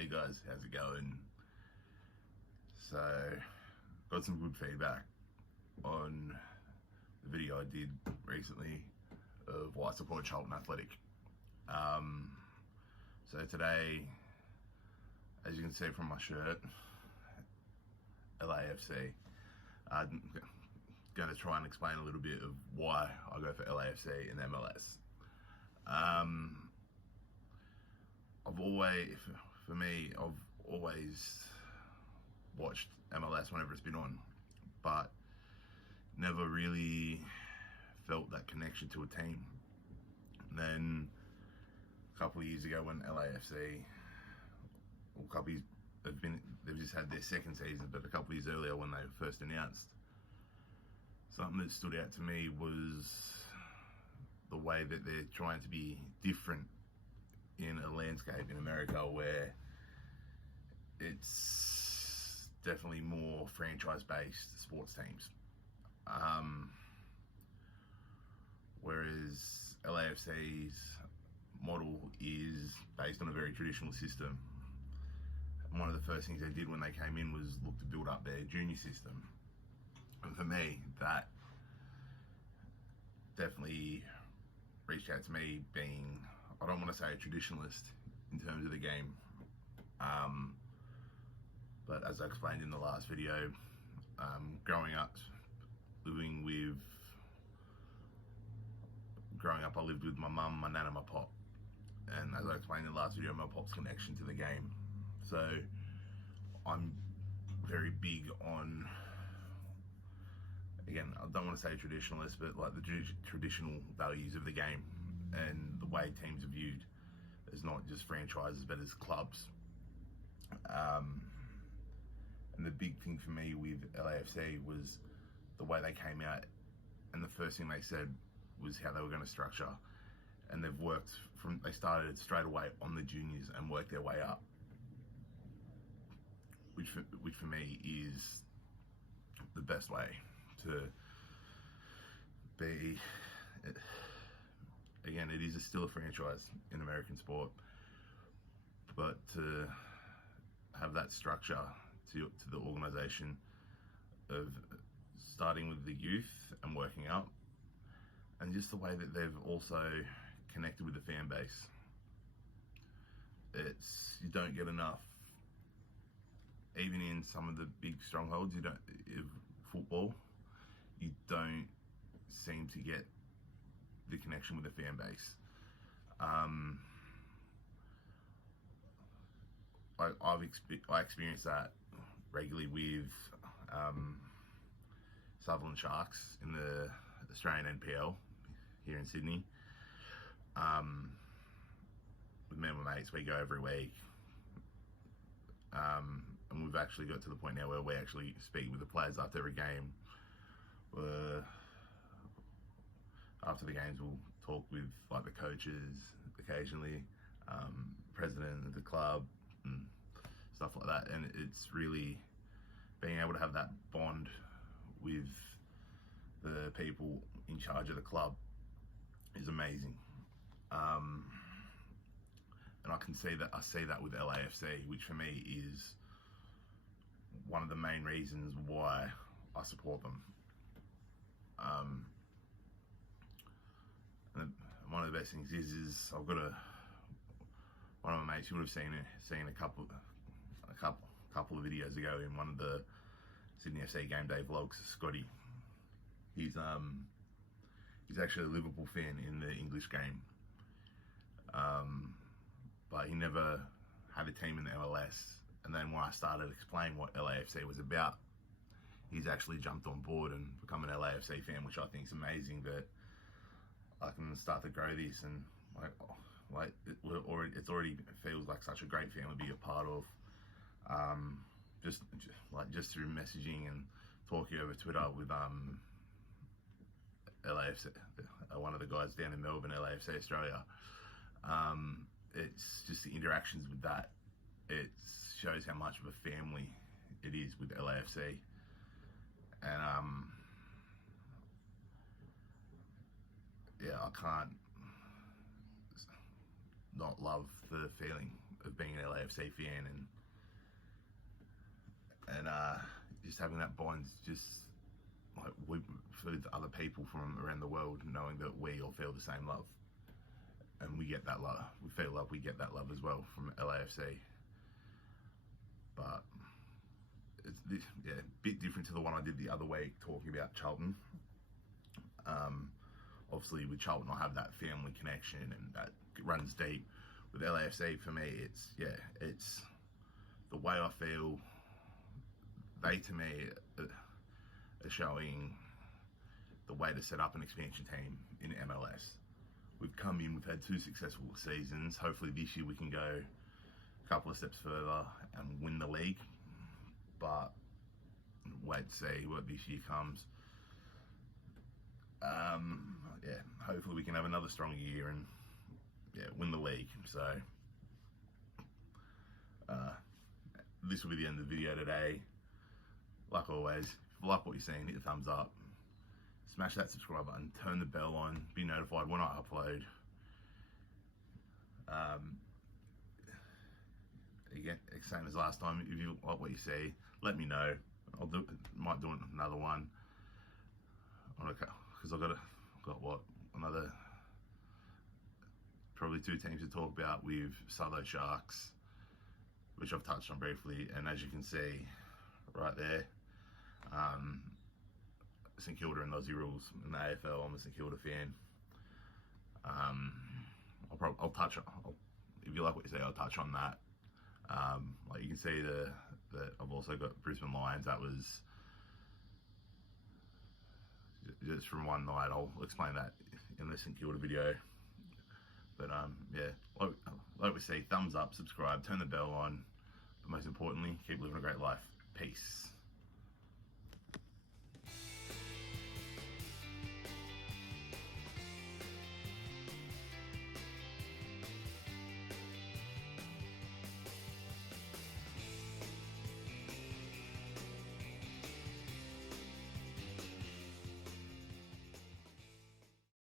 Hey guys, how's it going? So, got some good feedback on the video I did recently of why I support Charlton Athletic. So today, as you can see from my shirt, LAFC. I'm going to try and explain a little bit of why I go for LAFC and MLS. I've always watched MLS whenever it's been on, but never really felt that connection to a team. And then a couple of years ago when LAFC, they've just had their second season, but a couple of years earlier when they were first announced, something that stood out to me was the way that they're trying to be different in a landscape in America where it's definitely more franchise-based sports teams. Whereas LAFC's model is based on a very traditional system. And one of the first things they did when they came in was look to build up their junior system. And for me, that definitely reached out to me being, I don't want to say a traditionalist in terms of the game. But as I explained in the last video, growing up, I lived with my mum, my nan and my pop. And as I explained in the last video, my pop's connection to the game. So I'm very big on, again, I don't want to say traditionalist, but like the traditional values of the game and the way teams are viewed as not just franchises, but as clubs. And the big thing for me with LAFC was the way they came out, and the first thing they said was how they were going to structure. And they started straight away on the juniors and worked their way up, which for me is the best way to be. Again, it is still a franchise in American sport, but to have that structure to the organization of starting with the youth and working up, and just the way that they've also connected with the fan base. You don't get enough, even in some of the big strongholds. Football, you don't seem to get the connection with the fan base. I experience that regularly with Sutherland Sharks in the Australian NPL here in Sydney. With me and my mates, we go every week. And we've actually got to the point now where we actually speak with the players after every game. After the games, we'll talk with like the coaches occasionally, president of the club and stuff like that. And it's really being able to have that bond with the people in charge of the club is amazing. And I see that with LAFC, which for me is one of the main reasons why I support them. And one of the best things is I've got one of my mates. You would have seen a couple of videos ago in one of the Sydney FC game day vlogs. Scotty, he's actually a Liverpool fan in the English game, but he never had a team in the MLS. And then when I started explaining what LAFC was about, he's actually jumped on board and become an LAFC fan, which I think is amazing that I can start to grow this, and it already feels like such a great family to be a part of. Just through messaging and talking over Twitter with LAFC, one of the guys down in Melbourne, LAFC Australia. It's just the interactions with that. It shows how much of a family it is with LAFC, and I can't not love the feeling of being an LAFC fan, and just having that bond, just like with other people from around the world, knowing that we all feel the same love, and we get that love. We feel like we get that love as well from LAFC. But it's a bit different to the one I did the other week talking about Charlton. Obviously with Charlton I have that family connection and that runs deep. With LAFC, for me, it's the way I feel. They, to me, are showing the way to set up an expansion team in MLS. We've come in, we've had 2 successful seasons. Hopefully this year we can go a couple of steps further and win the league. But wait to see what this year comes. Hopefully we can have another strong year and win the league. So this will be the end of the video today. Like always, if you like what you're seeing, hit the thumbs up, smash that subscribe button, turn the bell on, be notified when I upload. Again, same as last time, if you like what you see, let me know. Might do another one. Because I've got what, another, probably 2 teams to talk about with Southo Sharks, which I've touched on briefly, and as you can see right there, St Kilda and Aussie rules in the AFL. I'm a St Kilda fan. I'll touch on, if you like what you see, I'll touch on that. Like you can see that I've also got Brisbane Lions. That was just from one night. I'll explain that in the St Kilda video. But like we see, thumbs up, subscribe, turn the bell on, but most importantly, keep living a great life. Peace.